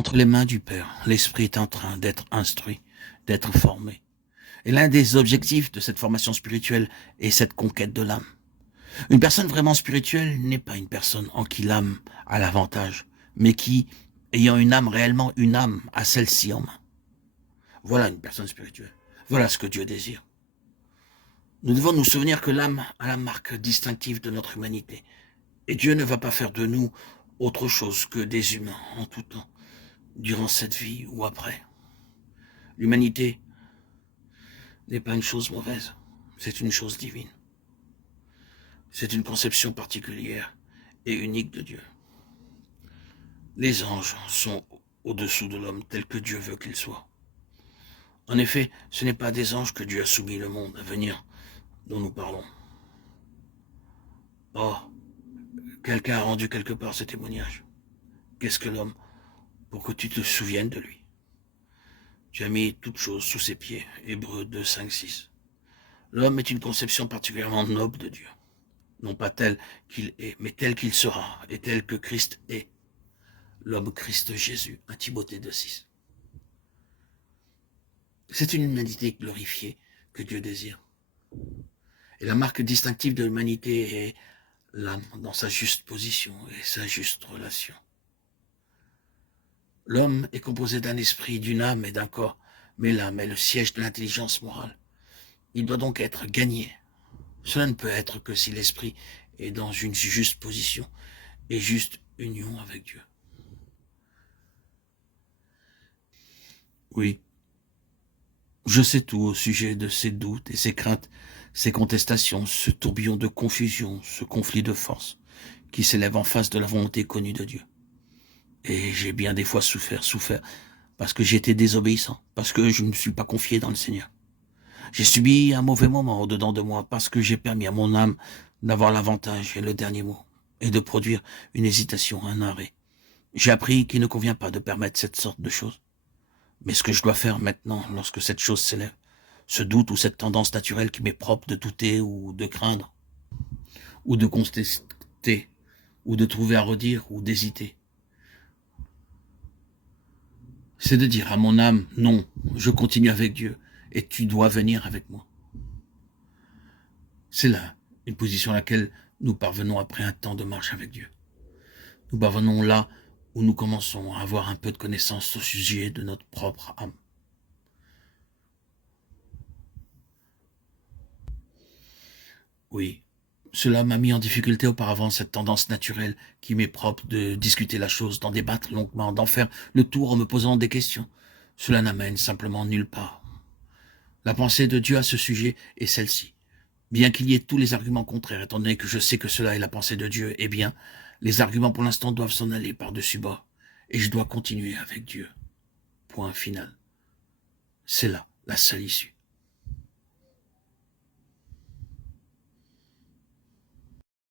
Entre les mains du Père, l'Esprit est en train d'être instruit, d'être formé. Et l'un des objectifs de cette formation spirituelle est cette conquête de l'âme. Une personne vraiment spirituelle n'est pas une personne en qui l'âme a l'avantage, mais qui, ayant une âme réellement, une âme a celle-ci en main. Voilà une personne spirituelle. Voilà ce que Dieu désire. Nous devons nous souvenir que l'âme a la marque distinctive de notre humanité. Et Dieu ne va pas faire de nous autre chose que des humains en tout temps, durant cette vie ou après. L'humanité n'est pas une chose mauvaise, c'est une chose divine. C'est une conception particulière et unique de Dieu. Les anges sont au-dessous de l'homme tel que Dieu veut qu'ils soient. En effet, ce n'est pas à des anges que Dieu a soumis le monde à venir dont nous parlons. Oh, quelqu'un a rendu quelque part ce témoignage. Qu'est-ce que l'homme pour que tu te souviennes de lui? Tu as mis toutes choses sous ses pieds. Hébreux 2, 5, 6. L'homme est une conception particulièrement noble de Dieu. Non pas tel qu'il est, mais tel qu'il sera, et tel que Christ est. L'homme Christ Jésus, 1 Timothée 2, 6. C'est une humanité glorifiée que Dieu désire. Et la marque distinctive de l'humanité est l'âme dans sa juste position et sa juste relation. L'homme est composé d'un esprit, d'une âme et d'un corps, mais l'âme est le siège de l'intelligence morale. Il doit donc être gagné. Cela ne peut être que si l'esprit est dans une juste position et juste union avec Dieu. Oui, je sais tout au sujet de ces doutes et ces craintes, ces contestations, ce tourbillon de confusion, ce conflit de force qui s'élève en face de la volonté connue de Dieu. Et j'ai bien des fois souffert, parce que j'étais désobéissant, parce que je ne me suis pas confié dans le Seigneur. J'ai subi un mauvais moment au-dedans de moi, parce que j'ai permis à mon âme d'avoir l'avantage et le dernier mot, et de produire une hésitation, un arrêt. J'ai appris qu'il ne convient pas de permettre cette sorte de choses. Mais ce que je dois faire maintenant, lorsque cette chose s'élève, ce doute ou cette tendance naturelle qui m'est propre de douter ou de craindre, ou de contester, ou de trouver à redire, ou d'hésiter, c'est de dire à mon âme, non, je continue avec Dieu, et tu dois venir avec moi. C'est là une position à laquelle nous parvenons après un temps de marche avec Dieu. Nous parvenons là où nous commençons à avoir un peu de connaissance au sujet de notre propre âme. Oui, cela m'a mis en difficulté auparavant, cette tendance naturelle qui m'est propre de discuter la chose, d'en débattre longuement, d'en faire le tour en me posant des questions. Cela n'amène simplement nulle part. La pensée de Dieu à ce sujet est celle-ci. Bien qu'il y ait tous les arguments contraires, étant donné que je sais que cela est la pensée de Dieu, eh bien, les arguments pour l'instant doivent s'en aller par-dessus bas. Et je dois continuer avec Dieu. Point final. C'est là la seule issue.